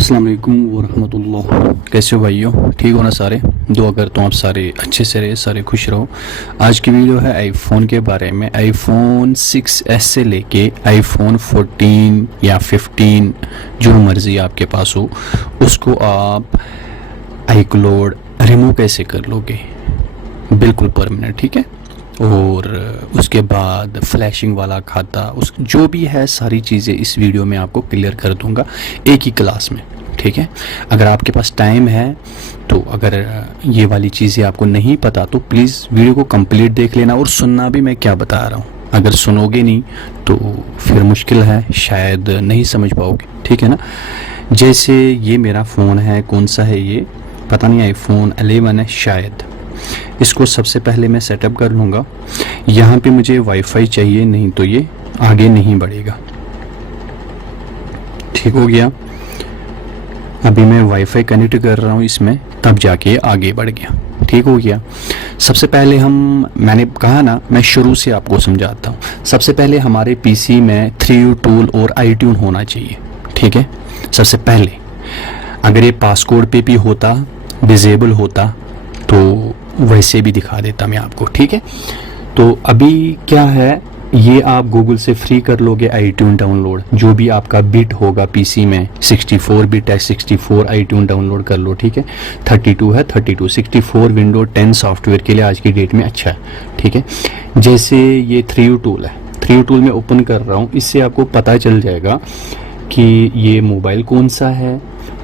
अस्सलाम वालेकुम वरहमतुल्लाह। कैसे हो भाइयों, ठीक हो ना सारे? दुआ करता हूँ आप सारे अच्छे से रहे, सारे खुश रहो। आज की वीडियो है आईफोन के बारे में। आईफोन 6s से लेके आईफोन 14 या 15 जो मर्ज़ी आपके पास हो, उसको आप आईक्लाउड रिमूव कैसे कर लोगे बिल्कुल परमानेंट, ठीक है। और उसके बाद फ्लैशिंग वाला खाता, उस जो भी है सारी चीज़ें इस वीडियो में आपको क्लियर कर दूंगा एक ही क्लास में, ठीक है। अगर आपके पास टाइम है तो अगर ये वाली चीज़ें आपको नहीं पता तो प्लीज़ वीडियो को कंप्लीट देख लेना और सुनना भी मैं क्या बता रहा हूँ। अगर सुनोगे नहीं तो फिर मुश्किल है, शायद नहीं समझ पाओगे, ठीक है ना। जैसे ये मेरा फ़ोन है, कौन सा है ये पता नहीं, आईफोन 11 है शायद। इसको सबसे पहले मैं सेटअप कर लूँगा। यहाँ पे मुझे वाईफाई चाहिए, नहीं तो ये आगे नहीं बढ़ेगा। ठीक हो गया। अभी मैं वाईफाई कनेक्ट कर रहा हूँ इसमें, तब जाके आगे बढ़ गया। ठीक हो गया। सबसे पहले मैंने कहा ना, मैं शुरू से आपको समझाता हूँ। सबसे पहले हमारे पीसी में 3U टूल और iTunes होना चाहिए, ठीक है। सबसे पहले अगर ये पासकोड पे भी होता, डिजेबल होता, तो वैसे भी दिखा देता मैं आपको, ठीक है। तो अभी क्या है, ये आप गूगल से फ्री कर लोगे iTunes डाउनलोड। जो भी आपका बिट होगा पीसी में, 64 बिट है 64 iTunes डाउनलोड कर लो, ठीक है। 32 है 32, 64 विंडो 10 सॉफ्टवेयर के लिए आज की डेट में अच्छा है, ठीक है। जैसे ये 3U टूल है, 3U टूल में ओपन कर रहा हूँ। इससे आपको पता चल जाएगा कि ये मोबाइल कौन सा है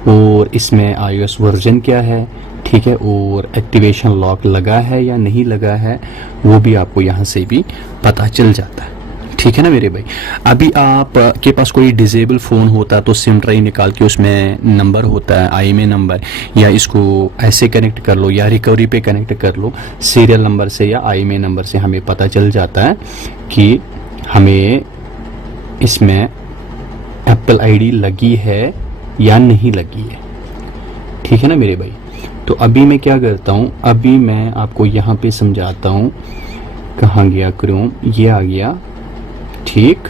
और इसमें iOS वर्जन क्या है, ठीक है। और एक्टिवेशन लॉक लगा है या नहीं लगा है वो भी आपको यहाँ से भी पता चल जाता है, ठीक है ना मेरे भाई। अभी आप के पास कोई डिजेबल फ़ोन होता तो सिम ट्राई निकाल के उसमें नंबर होता है IMEI नंबर, या इसको ऐसे कनेक्ट कर लो या रिकवरी पे कनेक्ट कर लो सीरियल नंबर से या IMEI नंबर से। हमें पता चल जाता है कि हमें इसमें एप्पल ID लगी है या नहीं लगी है, ठीक है ना मेरे भाई। तो अभी मैं क्या करता हूँ, अभी मैं आपको यहाँ पे समझाता हूँ। कहाँ गया क्रोम, ये आ गया, ठीक।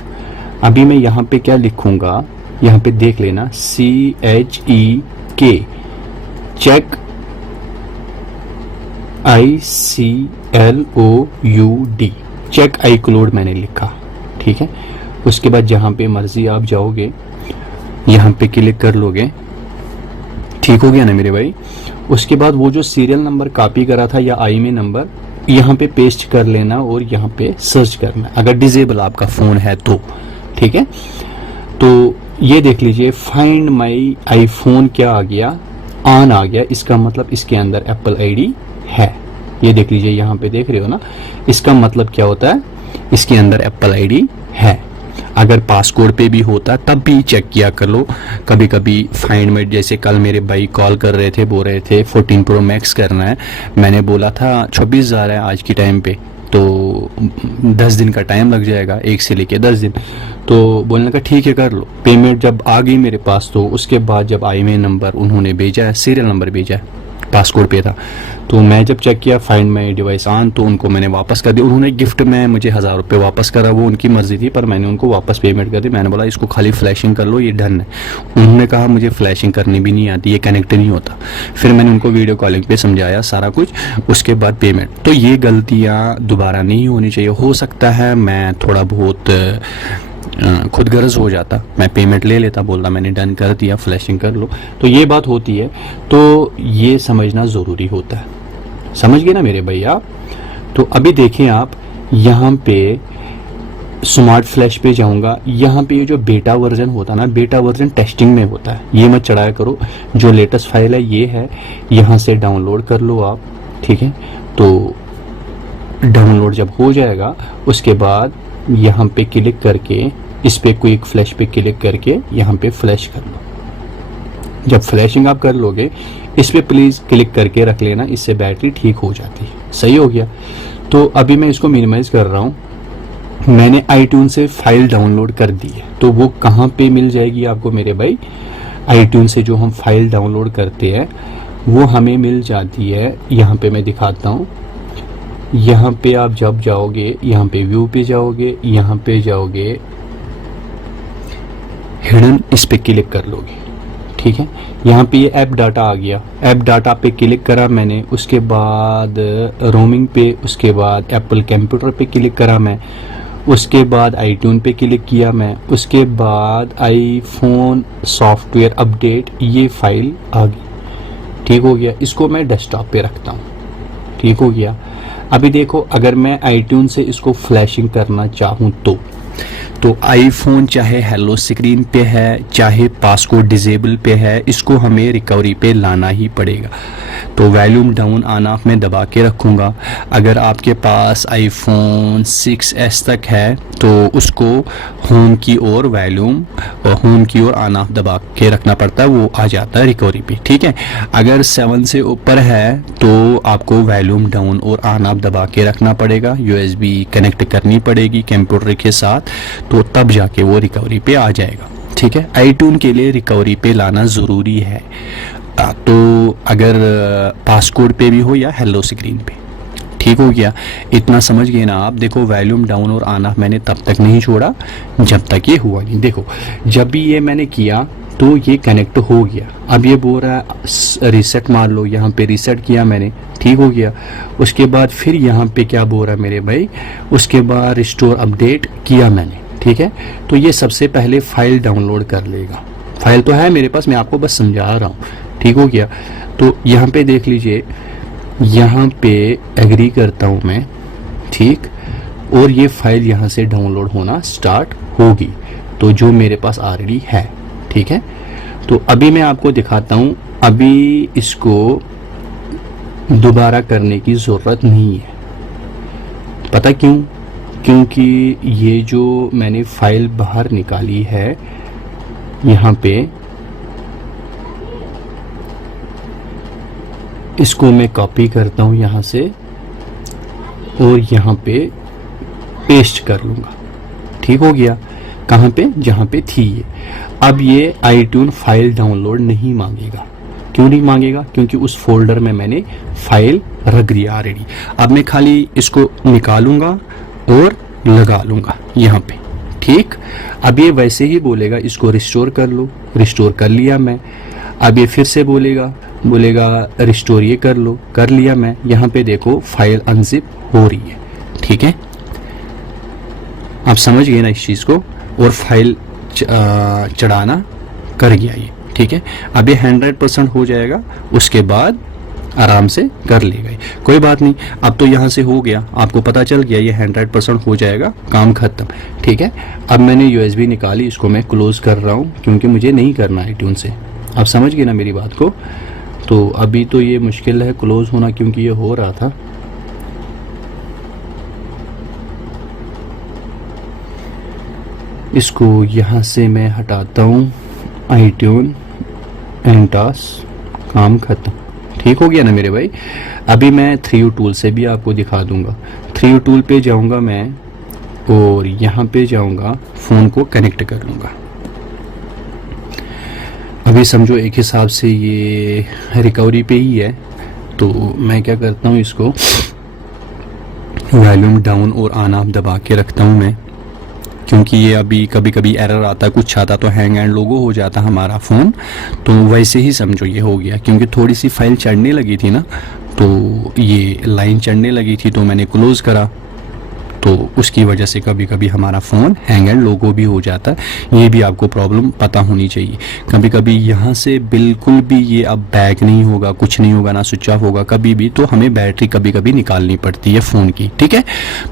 अभी मैं यहाँ पे क्या लिखूँगा, यहाँ पे देख लेना, CHEK, check ICLOUD, check iCloud मैंने लिखा, ठीक है। उसके बाद जहाँ पे मर्जी आप जाओगे यहाँ पे क्लिक कर लोगे, ठीक हो गया ना मेरे भाई। उसके बाद वो जो सीरियल नंबर कॉपी करा था या IMEI नंबर यहाँ पे पेस्ट कर लेना और यहाँ पे सर्च करना, अगर डिजेबल आपका फ़ोन है तो, ठीक है। तो ये देख लीजिए, फाइंड माई आईफोन क्या आ गया, ऑन आ गया। इसका मतलब इसके अंदर एप्पल ID है। ये देख लीजिए, यहाँ पे देख रहे हो ना, इसका मतलब क्या होता है, इसके अंदर एप्पल ID है। अगर पासकोड पे भी होता तब भी चेक किया कर लो। कभी कभी फाइंड में, जैसे कल मेरे भाई कॉल कर रहे थे, बोल रहे थे 14 Pro Max करना है। मैंने बोला था 26,000 है आज की टाइम पे, तो 10 दिन का टाइम लग जाएगा, 1 से लेके 10 दिन। तो बोलने का ठीक है कर लो। पेमेंट जब आ गई मेरे पास, तो उसके बाद जब IMEI नंबर उन्होंने भेजा है, सीरियल नंबर भेजा है, पासकोड पे था, तो मैं जब चेक किया फाइंड माई डिवाइस ऑन, तो उनको मैंने वापस कर दिया। उन्होंने गिफ्ट में मुझे 1000 रुपये वापस करा, वो उनकी मर्जी थी, पर मैंने उनको वापस पेमेंट कर दी। मैंने बोला इसको खाली फ्लैशिंग कर लो, ये डन है। उन्होंने कहा मुझे फ्लैशिंग करनी भी नहीं आती, ये कनेक्ट नहीं होता। फिर मैंने उनको वीडियो कॉलिंग पे समझाया सारा कुछ, उसके बाद पेमेंट। तो ये गलतियाँ दोबारा नहीं होनी चाहिए। हो सकता है मैं थोड़ा बहुत खुद गर्ज हो जाता, मैं पेमेंट ले लेता, बोलता मैंने डन कर दिया, फ्लैशिंग कर लो। तो ये बात होती है, तो ये समझना ज़रूरी होता है। समझ गए ना मेरे भैया। तो अभी देखें आप, यहाँ पे स्मार्ट फ्लैश पे जाऊँगा। यहाँ पे ये जो बेटा वर्जन होता है ना, बेटा वर्जन टेस्टिंग में होता है, ये मत चढ़ाया करो। जो लेटेस्ट फाइल है ये है, यहाँ से डाउनलोड कर लो आप, ठीक है। तो डाउनलोड जब हो जाएगा, उसके बाद यहाँ पे क्लिक करके इस पे क्विक फ्लैश पे क्लिक करके यहाँ पे फ्लैश कर लो। जब फ्लैशिंग आप कर लोगे, इस पे प्लीज़ क्लिक करके रख लेना, इससे बैटरी ठीक हो जाती है। सही हो गया। तो अभी मैं इसको मिनिमाइज़ कर रहा हूँ। मैंने iTunes से फाइल डाउनलोड कर दी है, तो वो कहाँ पे मिल जाएगी आपको मेरे भाई, iTunes से जो हम फाइल डाउनलोड करते हैं वो हमें मिल जाती है। यहाँ पे मैं दिखाता हूँ। यहाँ पे आप जब जाओगे, यहाँ पे व्यू पे जाओगे, यहाँ पे जाओगे हिडन, इस पे क्लिक कर लोगे, ठीक है। यहाँ पे ये ऐप डाटा आ गया, ऐप डाटा पे क्लिक करा मैंने, उसके बाद रोमिंग पे, उसके बाद एप्पल कंप्यूटर पे क्लिक करा मैं, उसके बाद आईट्यून पे क्लिक किया मैं, उसके बाद आईफोन सॉफ्टवेयर अपडेट, ये फाइल आ गई। ठीक हो गया, इसको मैं डेस्कटॉप पे रखता हूँ। ठीक हो गया। अभी देखो, अगर मैं आईट्यून से इसको फ्लैशिंग करना चाहूँ तो आईफोन चाहे हेलो स्क्रीन पे है, चाहे पासकोड डिजेबल पे है, इसको हमें रिकवरी पे लाना ही पड़ेगा। तो वॉल्यूम डाउन ऑन ऑफ में दबा के रखूँगा। अगर आपके पास आईफोन 6s तक है तो उसको होम की ओर वॉल्यूम और होम की ओर ऑन ऑफ दबा के रखना पड़ता है, वो आ जाता है रिकवरी पे। ठीक है। अगर 7 से ऊपर है तो आपको वॉल्यूम डाउन और ऑन ऑफ दबा के रखना पड़ेगा, यूएसबी कनेक्ट करनी पड़ेगी कंप्यूटर के साथ, तो तब जाके वो रिकवरी पे आ जाएगा। ठीक है। आईट्यून के लिए रिकवरी पे लाना ज़रूरी है, तो अगर पासकोड पे भी हो या हेलो स्क्रीन पे। ठीक हो गया, इतना समझ गए ना आप। देखो वॉल्यूम डाउन और ऑन ऑफ मैंने तब तक नहीं छोड़ा जब तक ये हुआ नहीं। देखो जब भी ये मैंने किया तो ये कनेक्ट हो गया। अब ये बोल रहा है रीसेट मार लो, यहाँ पे रीसेट किया मैंने। ठीक हो गया। उसके बाद फिर यहाँ पे क्या बोल रहा है मेरे भाई, उसके बाद रिस्टोर अपडेट किया मैंने। ठीक है। तो ये सबसे पहले फाइल डाउनलोड कर लेगा। फाइल तो है मेरे पास, मैं आपको बस समझा रहा हूँ। ठीक हो गया। तो यहाँ पे देख लीजिए, यहाँ पे एग्री करता हूँ मैं। ठीक। और ये फाइल यहाँ से डाउनलोड होना स्टार्ट होगी, तो जो मेरे पास ऑलरेडी है। ठीक है। तो अभी मैं आपको दिखाता हूँ। अभी इसको दोबारा करने की ज़रूरत नहीं है। पता क्यों? क्योंकि ये जो मैंने फाइल बाहर निकाली है, यहाँ पे इसको मैं कॉपी करता हूँ यहाँ से और यहाँ पे पेस्ट कर लूँगा। ठीक हो गया। कहाँ पे? जहाँ पे थी ये। अब ये आईट्यून फाइल डाउनलोड नहीं मांगेगा। क्यों नहीं मांगेगा? क्योंकि उस फोल्डर में मैंने फाइल रख दिया ऑलरेडी। अब मैं खाली इसको निकालूंगा और लगा लूँगा यहाँ पे। ठीक। अब ये वैसे ही बोलेगा इसको रिस्टोर कर लो, रिस्टोर कर लिया मैं। अब ये फिर से बोलेगा रिस्टोर ये कर लो, कर लिया मैं। यहाँ पे देखो फाइल अनजिप हो रही है। ठीक है। आप समझ गए ना इस चीज़ को। और फाइल चढ़ाना कर गया ये। ठीक है। अब ये 100% हो जाएगा, उसके बाद आराम से कर लेगा। कोई बात नहीं, अब तो यहाँ से हो गया, आपको पता चल गया ये 100% हो जाएगा, काम खत्म। ठीक है। अब मैंने यूएसबी निकाली, इसको मैं क्लोज कर रहा हूँ क्योंकि मुझे नहीं करना आईट्यून से। आप समझ गए ना मेरी बात को। तो अभी तो ये मुश्किल है क्लोज होना, क्योंकि ये हो रहा था। इसको यहाँ से मैं हटाता हूँ, आईट्यून एंटास, काम खत्म। ठीक हो गया ना मेरे भाई। अभी मैं 3U टूल से भी आपको दिखा दूंगा। 3U टूल पे जाऊंगा मैं और यहाँ पे जाऊंगा, फ़ोन को कनेक्ट कर लूँगा। अभी समझो एक हिसाब से ये रिकवरी पे ही है, तो मैं क्या करता हूँ, इसको वॉल्यूम डाउन और ऑन ऑफ दबा के रखता हूँ मैं, क्योंकि ये अभी कभी कभी एरर आता, कुछ आता तो हैंग एंड लोगो हो जाता हमारा फ़ोन। तो वैसे ही समझो ये हो गया, क्योंकि थोड़ी सी फाइल चढ़ने लगी थी ना, तो ये लाइन चढ़ने लगी थी, तो मैंने क्लोज़ करा, तो उसकी वजह से कभी कभी हमारा फ़ोन हैंग एंड लोगो भी हो जाता है। ये भी आपको प्रॉब्लम पता होनी चाहिए। कभी कभी यहाँ से बिल्कुल भी ये अब बैक नहीं होगा, कुछ नहीं होगा, ना स्विच ऑफ होगा कभी भी, तो हमें बैटरी कभी कभी निकालनी पड़ती है फ़ोन की। ठीक है।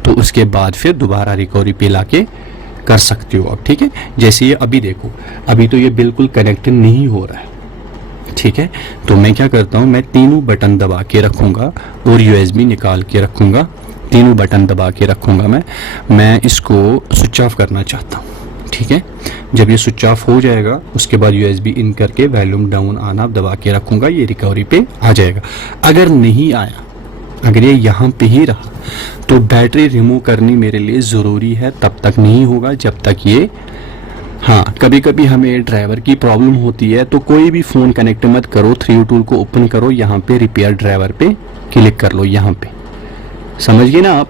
तो उसके बाद फिर दोबारा रिकवरी पे लाके कर सकते हो आप। ठीक है। जैसे ये अभी देखो, अभी तो ये बिल्कुल कनेक्ट नहीं हो रहा है। ठीक है। तो मैं क्या करता हूँ, मैं तीनों बटन दबा के रखूँगा और यूएसबी निकाल के रखूँगा। तीनों बटन दबा के रखूँगा मैं इसको स्विच ऑफ करना चाहता हूँ। ठीक है। जब ये स्विच ऑफ हो जाएगा, उसके बाद यूएसबी इन करके वॉल्यूम डाउन ऑन ऑफ दबा के रखूँगा, ये रिकवरी पे आ जाएगा। अगर नहीं आया, अगर ये यहाँ पे ही रहा, तो बैटरी रिमूव करनी मेरे लिए ज़रूरी है। तब तक नहीं होगा जब तक ये, हाँ कभी कभी हमें ड्राइवर की प्रॉब्लम होती है, तो कोई भी फ़ोन कनेक्ट मत करो, 3U टूल को ओपन करो, यहाँ पे रिपेयर ड्राइवर पे क्लिक कर लो। यहाँ पे समझ गए ना आप।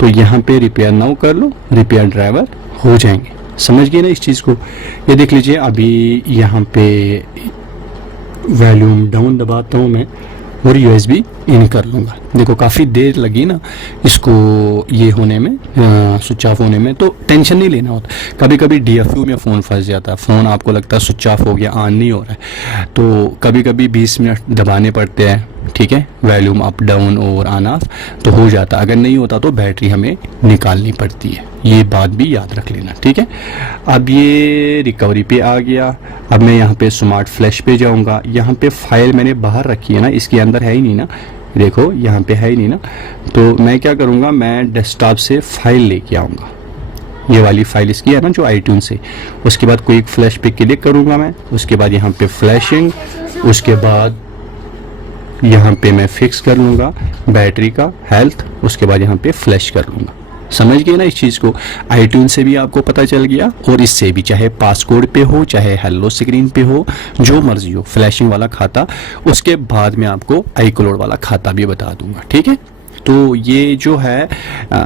तो यहाँ पे रिपेयर नाउ कर लो, रिपेयर ड्राइवर हो जाएंगे। समझ गए ना इस चीज़ को। ये देख लीजिए, अभी यहाँ पे वॉल्यूम डाउन दबाता हूँ मैं और USB इन कर लूँगा। देखो काफ़ी देर लगी ना इसको ये होने में, स्विच ऑफ होने में, तो टेंशन नहीं लेना होता। कभी कभी DFU में फ़ोन फंस जाता है, फ़ोन आपको लगता है स्विच ऑफ हो गया, ऑन नहीं हो रहा है, तो कभी कभी 20 मिनट दबाने पड़ते हैं, ठीक है, वॉल्यूम अप डाउन और ऑन ऑफ, तो हो जाता। अगर नहीं होता तो बैटरी हमें निकालनी पड़ती है, ये बात भी याद रख लेना, ठीक है। अब ये रिकवरी पे आ गया। अब मैं यहाँ पे स्मार्ट फ्लैश पे जाऊँगा। यहाँ पे फाइल मैंने बाहर रखी है ना, इसके अंदर है ही नहीं ना, देखो यहाँ पे है ही नहीं ना, तो मैं क्या करूँगा, मैं डेस्कटॉप से फाइल लेके आऊँगा, ये वाली फाइल इसकी है ना जो iTunes से। उसके बाद क्विक फ्लैश पे क्लिक करूँगा मैं, उसके बाद यहाँ पे फ्लैशिंग, उसके बाद यहाँ पे मैं फिक्स कर लूँगा बैटरी का हेल्थ, उसके बाद यहाँ पे फ्लैश कर लूँगा। समझ गए ना इस चीज़ को। iTunes से भी आपको पता चल गया और इससे भी, चाहे पासकोड पे हो चाहे हेलो स्क्रीन पे हो, जो मर्जी हो, फ्लैशिंग वाला खाता। उसके बाद मैं आपको iCloud वाला खाता भी बता दूंगा, ठीक है। तो ये जो है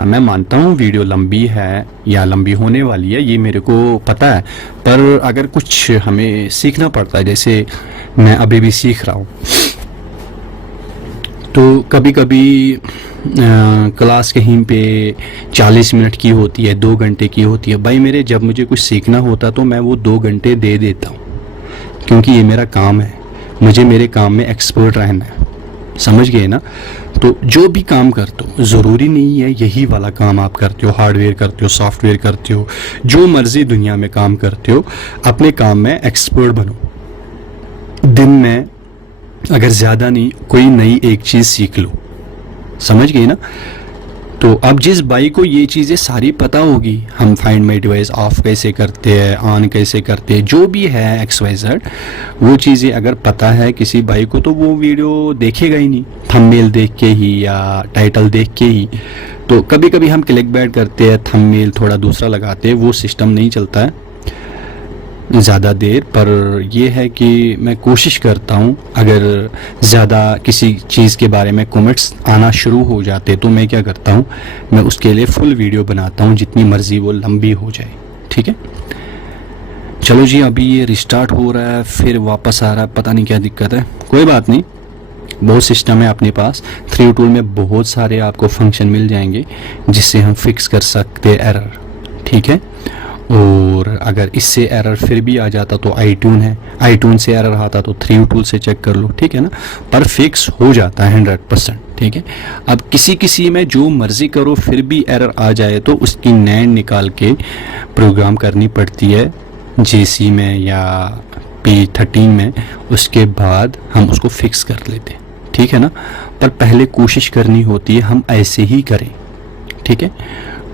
मैं मानता हूँ वीडियो लंबी है या लंबी होने वाली है, ये मेरे को पता है, पर अगर कुछ हमें सीखना पड़ता है, जैसे मैं अभी भी सीख रहा हूँ, तो कभी कभी क्लास कहीं पे 40 मिनट की होती है, 2 घंटे की होती है, भाई मेरे जब मुझे कुछ सीखना होता तो मैं वो 2 घंटे दे देता हूँ, क्योंकि ये मेरा काम है, मुझे मेरे काम में एक्सपर्ट रहना है। समझ गए ना। तो जो भी काम करते हो, ज़रूरी नहीं है यही वाला काम आप करते हो, हार्डवेयर करते हो, सॉफ्टवेयर करते हो, जो मर्जी दुनिया में काम करते हो, अपने काम में एक्सपर्ट बनो। दिन में अगर ज़्यादा नहीं, कोई नई एक चीज़ सीख लो। समझ गए ना। तो अब जिस भाई को ये चीज़ें सारी पता होगी, हम फाइंड माई डिवाइस ऑफ कैसे करते हैं, ऑन कैसे करते हैं, जो भी है XYZ, वो चीज़ें अगर पता है किसी भाई को, तो वो वीडियो देखेगा ही नहीं, थंबनेल देख के ही या टाइटल देख के ही। तो कभी कभी हम क्लिक बैट करते हैं, थंबनेल थोड़ा दूसरा लगाते हैं, वो सिस्टम नहीं चलता है ज़्यादा देर। पर यह है कि मैं कोशिश करता हूँ, अगर ज़्यादा किसी चीज़ के बारे में कमेंट्स आना शुरू हो जाते तो मैं क्या करता हूँ, मैं उसके लिए फुल वीडियो बनाता हूँ, जितनी मर्ज़ी वो लंबी हो जाए, ठीक है। चलो जी, अभी ये रिस्टार्ट हो रहा है, फिर वापस आ रहा है, पता नहीं क्या दिक्कत है, कोई बात नहीं, बहुत सिस्टम है अपने पास। 3 टूल में बहुत सारे आपको फंक्शन मिल जाएंगे जिससे हम फिक्स कर सकते एरर, ठीक है। और अगर इससे एरर फिर भी आ जाता तो iTunes है, iTunes से एरर आता तो 3 टूल से चेक कर लो, ठीक है ना। पर फिक्स हो जाता है 100%, ठीक है। अब किसी में जो मर्ज़ी करो, फिर भी एरर आ जाए तो उसकी नैंड निकाल के प्रोग्राम करनी पड़ती है JC में या P13 में, उसके बाद हम उसको फिक्स कर लेते हैं, ठीक है ना। पर पहले कोशिश करनी होती है हम ऐसे ही करें, ठीक है।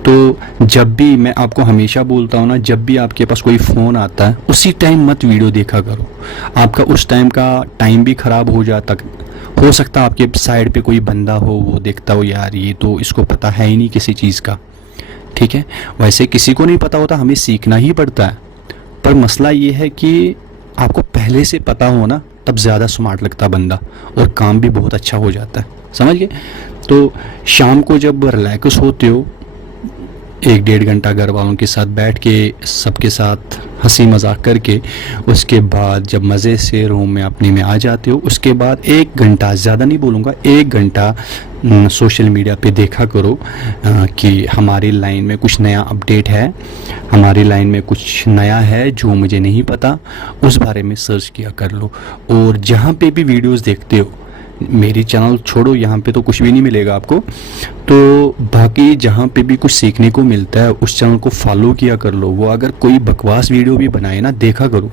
तो जब भी, मैं आपको हमेशा बोलता हूँ ना, जब भी आपके पास कोई फ़ोन आता है उसी टाइम मत वीडियो देखा करो, आपका उस टाइम का टाइम भी ख़राब हो जाता। हो सकता है आपके साइड पे कोई बंदा हो, वो देखता हो यार ये तो इसको पता है ही नहीं किसी चीज़ का, ठीक है। वैसे किसी को नहीं पता होता, हमें सीखना ही पड़ता है। पर मसला ये है कि आपको पहले से पता हो ना, तब ज़्यादा स्मार्ट लगता बंदा और काम भी बहुत अच्छा हो जाता है, समझ गए। तो शाम को जब रिलैक्स होते हो, 1-1.5 घंटा घर वालों के साथ बैठ के, सबके साथ हंसी मजाक करके, उसके बाद जब मज़े से रूम में अपने में आ जाते हो, उसके बाद 1 घंटा, ज़्यादा नहीं बोलूँगा, 1 घंटा सोशल मीडिया पे देखा करो कि हमारी लाइन में कुछ नया अपडेट है, हमारी लाइन में कुछ नया है जो मुझे नहीं पता, उस बारे में सर्च किया कर लो। और जहाँ पे भी वीडियोस देखते हो, मेरी चैनल छोड़ो, यहाँ पे तो कुछ भी नहीं मिलेगा आपको, तो बाकी जहाँ पे भी कुछ सीखने को मिलता है उस चैनल को फॉलो किया कर लो। वो अगर कोई बकवास वीडियो भी बनाए ना, देखा करो,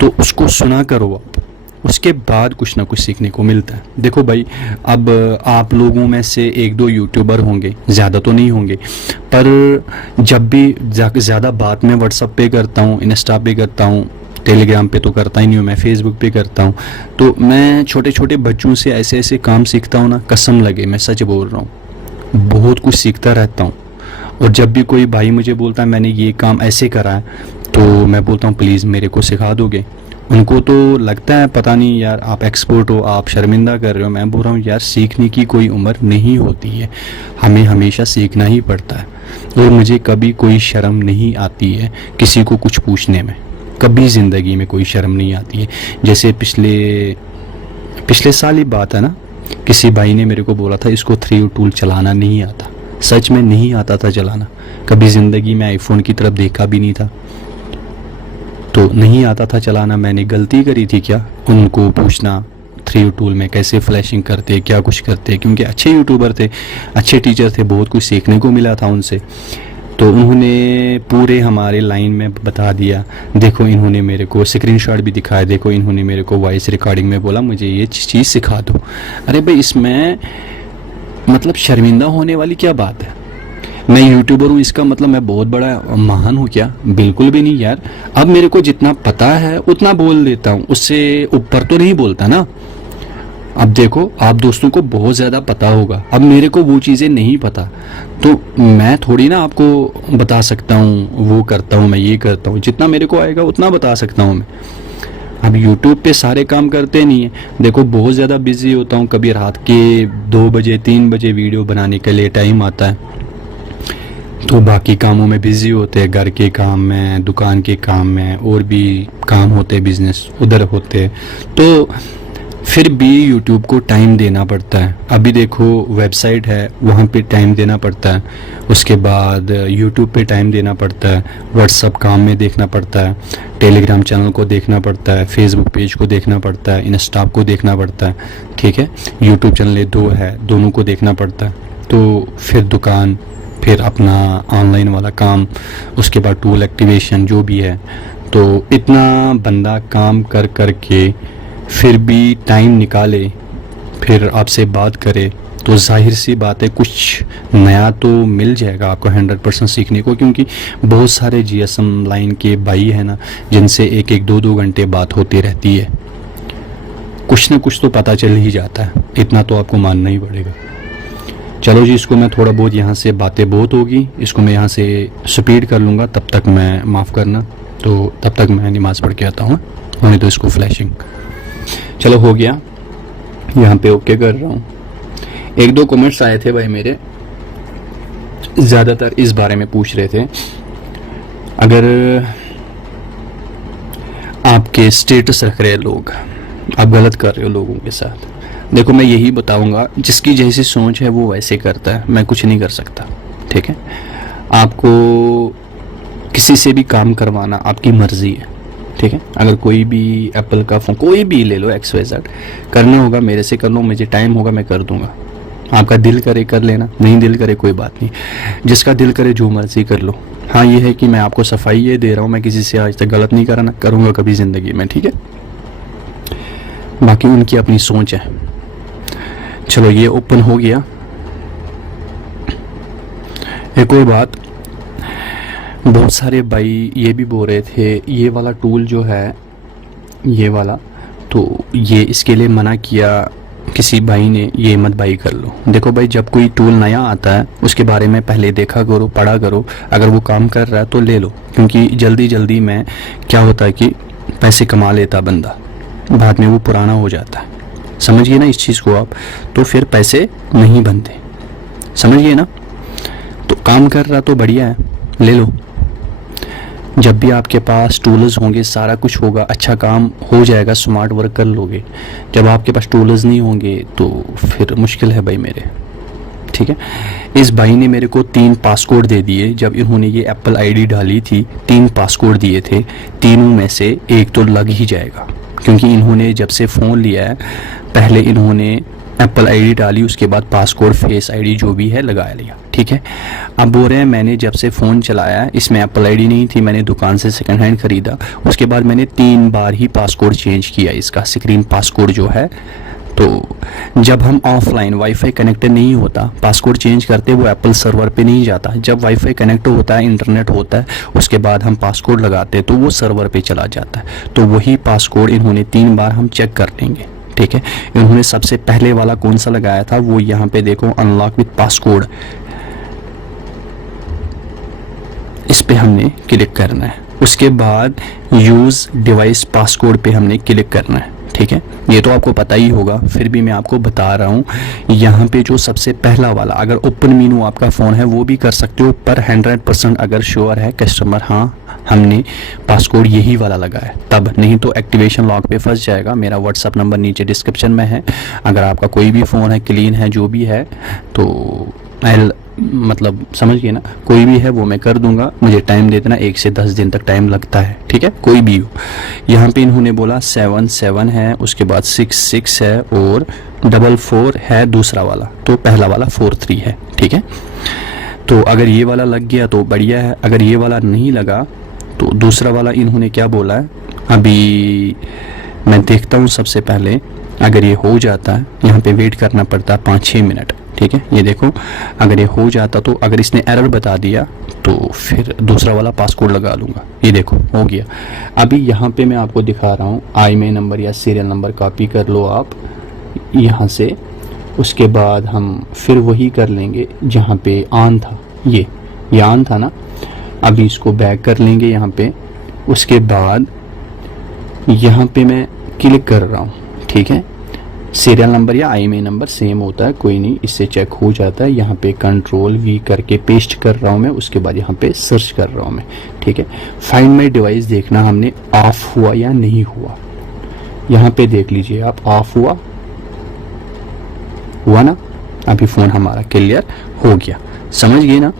तो उसको सुना करो आप, उसके बाद कुछ ना कुछ सीखने को मिलता है। देखो भाई, अब आप लोगों में से 1-2 यूट्यूबर होंगे, ज़्यादा तो नहीं होंगे, पर जब भी ज़्यादा बात मैं व्हाट्सएप पे करता हूँ, इंस्टा पे करता हूँ, टेलीग्राम पे तो करता ही नहीं हूँ, मैं फेसबुक पे करता हूँ, तो मैं छोटे छोटे बच्चों से ऐसे ऐसे काम सीखता हूँ ना, कसम लगे मैं सच बोल रहा हूँ, बहुत कुछ सीखता रहता हूँ। और जब भी कोई भाई मुझे बोलता है मैंने ये काम ऐसे करा है, तो मैं बोलता हूँ प्लीज़ मेरे को सिखा दोगे। उनको तो लगता है पता नहीं यार आप एक्सपर्ट हो, आप शर्मिंदा कर रहे हो। मैं बोल रहा हूँ यार, सीखने की कोई उम्र नहीं होती है, हमें हमेशा सीखना ही पड़ता है। और मुझे कभी कोई शर्म नहीं आती है किसी को कुछ पूछने में, कभी ज़िंदगी में कोई शर्म नहीं आती है। जैसे पिछले साल ही बात है ना, किसी भाई ने मेरे को बोला था इसको 3U टूल चलाना नहीं आता। सच में नहीं आता था चलाना, कभी ज़िंदगी में आईफोन की तरफ देखा भी नहीं था, तो नहीं आता था चलाना। मैंने गलती करी थी क्या उनको पूछना 3U टूल में कैसे फ्लैशिंग करते, क्या कुछ करते, क्योंकि अच्छे यूट्यूबर थे, अच्छे टीचर थे, बहुत कुछ सीखने को मिला था उनसे। तो उन्होंने पूरे हमारे लाइन में बता दिया। देखो इन्होंने मेरे को स्क्रीनशॉट भी दिखाया, देखो इन्होंने मेरे को वॉइस रिकॉर्डिंग में बोला मुझे ये चीज़ सिखा दो। अरे भाई इसमें मतलब शर्मिंदा होने वाली क्या बात है? मैं यूट्यूबर हूँ इसका मतलब मैं बहुत बड़ा महान हूँ क्या? बिल्कुल भी नहीं यार। अब मेरे को जितना पता है उतना बोल देता हूँ, उससे ऊपर तो नहीं बोलता ना। अब देखो आप दोस्तों को बहुत ज़्यादा पता होगा, अब मेरे को वो चीज़ें नहीं पता, तो मैं थोड़ी ना आपको बता सकता हूँ वो करता हूँ मैं ये करता हूँ। जितना मेरे को आएगा उतना बता सकता हूँ मैं। अब यूट्यूब पे सारे काम करते नहीं है, देखो बहुत ज़्यादा बिजी होता हूँ, कभी रात के 2 बजे 3 बजे वीडियो बनाने के लिए टाइम आता है, तो बाकी कामों में बिजी होते हैं, घर के काम में, दुकान के काम में, और भी काम होते हैं, बिजनेस उधर होते हैं, तो फिर भी यूट्यूब को टाइम देना पड़ता है। अभी देखो वेबसाइट है वहाँ पे टाइम देना पड़ता है, उसके बाद यूट्यूब पे टाइम देना पड़ता है, व्हाट्सअप काम में देखना पड़ता है, टेलीग्राम चैनल को देखना पड़ता है, फेसबुक पेज को देखना पड़ता है, इंस्टा को देखना पड़ता है, ठीक है। यूट्यूब चैनल 2 है, दोनों को देखना पड़ता है, तो फिर दुकान, फिर अपना ऑनलाइन वाला काम, उसके बाद टूल एक्टिवेशन जो भी है। तो इतना बंदा काम कर कर के फिर भी टाइम निकाले, फिर आपसे बात करे, तो जाहिर सी बात है कुछ नया तो मिल जाएगा आपको 100% सीखने को, क्योंकि बहुत सारे GSM लाइन के भाई हैं ना जिनसे 1-1 2-2 घंटे बात होती रहती है, कुछ ना कुछ तो पता चल ही जाता है, इतना तो आपको मानना ही पड़ेगा। चलो जी, इसको मैं थोड़ा बहुत यहाँ से बातें बहुत होगी, इसको मैं यहाँ से स्पीड कर लूँगा, तब तक मैं माफ़ करना, तो तब तक मैं नमाज़ पढ़ के आता हूँ, होने तो इसको फ्लैशिंग। चलो हो गया, यहाँ पे ओके कर रहा हूँ। 1-2 कमेंट्स आए थे भाई मेरे, ज़्यादातर इस बारे में पूछ रहे थे, अगर आपके स्टेटस रख रहे लोग, आप गलत कर रहे हो लोगों के साथ। देखो मैं यही बताऊंगा, जिसकी जैसी सोच है वो वैसे करता है, मैं कुछ नहीं कर सकता, ठीक है। आपको किसी से भी काम करवाना आपकी मर्ज़ी है, ठीक है। अगर कोई भी एप्पल का फ़ोन कोई भी ले लो, XYZ, करना होगा मेरे से कर लो, मुझे टाइम होगा मैं कर दूंगा। आपका दिल करे कर लेना, नहीं दिल करे कोई बात नहीं, जिसका दिल करे जो मर्ज़ी कर लो। हाँ ये है कि मैं आपको सफाई ये दे रहा हूँ, मैं किसी से आज तक गलत नहीं करूँगा कभी ज़िंदगी में, ठीक है। बाकी उनकी अपनी सोच है। चलो ये ओपन हो गया। एक और बात, बहुत सारे भाई ये भी बोल रहे थे ये वाला टूल जो है, ये वाला, तो ये इसके लिए मना किया किसी भाई ने, ये मत बाई कर लो। देखो भाई, जब कोई टूल नया आता है उसके बारे में पहले देखा करो, पढ़ा करो, अगर वो काम कर रहा है तो ले लो, क्योंकि जल्दी जल्दी में क्या होता है कि पैसे कमा लेता बंदा, बाद में वो पुराना हो जाता है, समझिए ना इस चीज़ को आप, तो फिर पैसे नहीं बनते, समझिए ना। तो काम कर रहा तो बढ़िया है, ले लो। जब भी आपके पास टूल्स होंगे, सारा कुछ होगा, अच्छा काम हो जाएगा, स्मार्ट वर्क कर लोगे। जब आपके पास टूल्स नहीं होंगे तो फिर मुश्किल है भाई मेरे, ठीक है। इस भाई ने मेरे को 3 पासकोड दे दिए, जब इन्होंने ये एप्पल आईडी डाली थी 3 पासकोड दिए थे, तीनों में से एक तो लग ही जाएगा, क्योंकि इन्होंने जब से फ़ोन लिया है पहले इन्होंने एप्पल आईडी डाली, उसके बाद पासकोड फेस आईडी जो भी है लगा लिया, ठीक है। अब बोल रहे हैं मैंने जब से फ़ोन चलाया इसमें एप्पल आईडी नहीं थी, मैंने दुकान से सेकंड हैंड ख़रीदा, उसके बाद मैंने 3 बार ही पासकोड चेंज किया, इसका स्क्रीन पासकोड जो है। तो जब हम ऑफलाइन वाईफाई कनेक्टेड नहीं होता, पासकोड चेंज करते वो एप्पल सर्वर पे नहीं जाता, जब वाईफाई कनेक्ट होता है, इंटरनेट होता है, उसके बाद हम पासकोड लगाते तो वो सर्वर पे चला जाता है। तो वही पासकोड इन्होंने 3 बार हम चेक कर लेंगे, ठीक है। इन्होंने सबसे पहले वाला कौन सा लगाया था, वो यहाँ पे देखो अनलॉक विद पासकोड, इस पे हमने क्लिक करना है। उसके बाद यूज़ डिवाइस पासकोड पे हमने क्लिक करना है, ठीक ठीक है, ये तो आपको पता ही होगा, फिर भी मैं आपको बता रहा हूँ। यहाँ पे जो सबसे पहला वाला, अगर ओपन मीनू आपका फ़ोन है वो भी कर सकते हो, पर 100% अगर श्योर है कस्टमर, हाँ हमने पासकोड यही वाला लगा है तब, नहीं तो एक्टिवेशन लॉक पे फंस जाएगा। मेरा व्हाट्सअप नंबर नीचे डिस्क्रिप्शन में है, अगर आपका कोई भी फ़ोन है, क्लीन है, जो भी है, तो मतलब समझिए ना, कोई भी है वो मैं कर दूंगा, मुझे टाइम दे देना, 1 से 10 दिन तक टाइम लगता है, ठीक है, कोई भी हो। यहाँ पे इन्होंने बोला 77 है, उसके बाद 66 है और 44 है दूसरा वाला, तो पहला वाला 43 है, ठीक है। तो अगर ये वाला लग गया तो बढ़िया है, अगर ये वाला नहीं लगा तो दूसरा वाला इन्होंने क्या बोला है, अभी मैं देखता हूँ। सबसे पहले अगर ये हो जाता है, यहाँ पे वेट करना पड़ता है 5-6 मिनट, ठीक है। ये देखो, अगर ये हो जाता तो, अगर इसने एरर बता दिया तो फिर दूसरा वाला पासकोड लगा लूँगा। ये देखो हो गया। अभी यहाँ पे मैं आपको दिखा रहा हूँ, IMEI नंबर या सीरियल नंबर कॉपी कर लो आप यहाँ से, उसके बाद हम फिर वही कर लेंगे जहाँ पे ऑन था, ये ऑन था ना, अभी इसको बैक कर लेंगे यहाँ पे। उसके बाद यहाँ पे मैं क्लिक कर रहा हूँ, ठीक है। सीरियल नंबर या IMEI नंबर सेम होता है, कोई नहीं, इससे चेक हो जाता है। यहाँ पे Ctrl+V करके पेस्ट कर रहा हूँ मैं, उसके बाद यहाँ पे सर्च कर रहा हूँ मैं, ठीक है। फाइंड माई डिवाइस देखना हमने ऑफ हुआ या नहीं हुआ, यहाँ पे देख लीजिए आप, ऑफ हुआ ना, अभी फ़ोन हमारा क्लियर हो गया, समझ गए ना।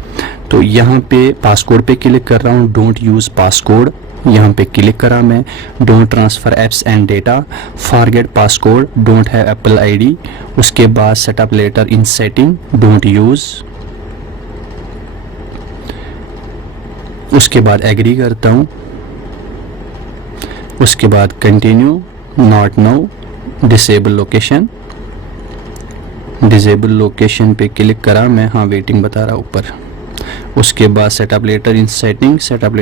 तो यहाँ पे पासकोड पे क्लिक कर रहा हूँ, डोंट यूज़ पासकोड, यहाँ पे क्लिक करा मैं, don't transfer apps and data, forget passcode, don't have Apple ID, उसके बाद setup later in setting, don't use, उसके बाद एग्री करता हूँ, उसके बाद continue, not no, disable location पे क्लिक करा मैं, हाँ वेटिंग बता रहा ऊपर। उसके बाद setup later in setting, setup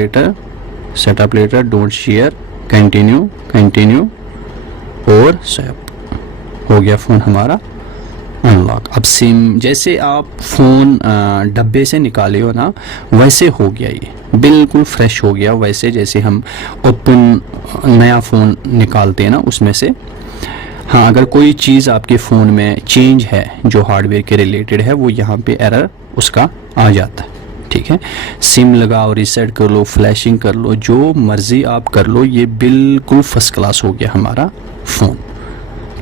later don't share, continue और सेव, हो गया फ़ोन हमारा अनलॉक। अब सिम जैसे आप फ़ोन डब्बे से निकाले हो ना, वैसे हो गया, ये बिल्कुल फ्रेश हो गया, वैसे जैसे हम ओपन नया फ़ोन निकालते हैं ना उसमें से। हाँ, अगर कोई चीज़ आपके फ़ोन में चेंज है जो हार्डवेयर के रिलेटेड है, वो यहाँ पे एरर उसका आ जाता है, ठीक है। सिम लगाओ, रीसेट कर लो, फ्लैशिंग कर लो, जो मर्ज़ी आप कर लो, ये बिल्कुल फर्स्ट क्लास हो गया हमारा फ़ोन,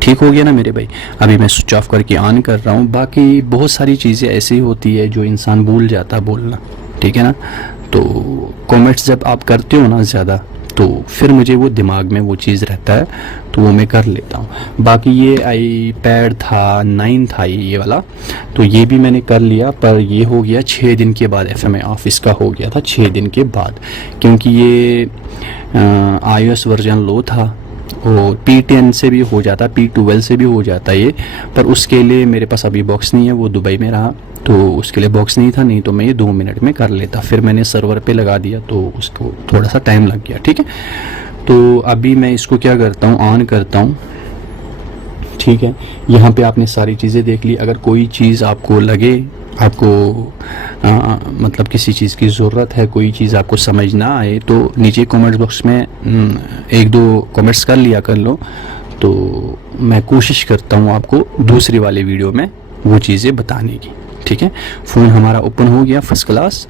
ठीक हो गया ना मेरे भाई। अभी मैं स्विच ऑफ करके ऑन कर रहा हूँ। बाकी बहुत सारी चीज़ें ऐसी होती है जो इंसान भूल जाता बोलना, ठीक है ना। तो कमेंट्स जब आप करते हो ना ज़्यादा, तो फिर मुझे वो दिमाग में वो चीज़ रहता है, तो वो मैं कर लेता हूँ। बाकी ये iPad था 9 था ये वाला, तो ये भी मैंने कर लिया, पर ये हो गया 6 दिन के बाद, FMI ऑफिस का हो गया था 6 दिन के बाद, क्योंकि ये iOS वर्जन लो था, और P10 से भी हो जाता, P12 से भी हो जाता ये, पर उसके लिए मेरे पास अभी बॉक्स नहीं है, वो दुबई में रहा, तो उसके लिए बॉक्स नहीं था, नहीं तो मैं ये 2 मिनट में कर लेता। फिर मैंने सर्वर पे लगा दिया तो उसको थोड़ा सा टाइम लग गया, ठीक है। तो अभी मैं इसको क्या करता हूँ, ऑन करता हूँ, ठीक है। यहाँ पे आपने सारी चीज़ें देख ली। अगर कोई चीज़ आपको लगे, आपको मतलब किसी चीज़ की ज़रूरत है, कोई चीज़ आपको समझ ना आए, तो नीचे कमेंट्स बॉक्स में 1-2 कमेंट्स कर लिया कर लो, तो मैं कोशिश करता हूँ आपको दूसरी वाले वीडियो में वो चीज़ें बताने की, ठीक है। फ़ोन हमारा ओपन हो गया फर्स्ट क्लास।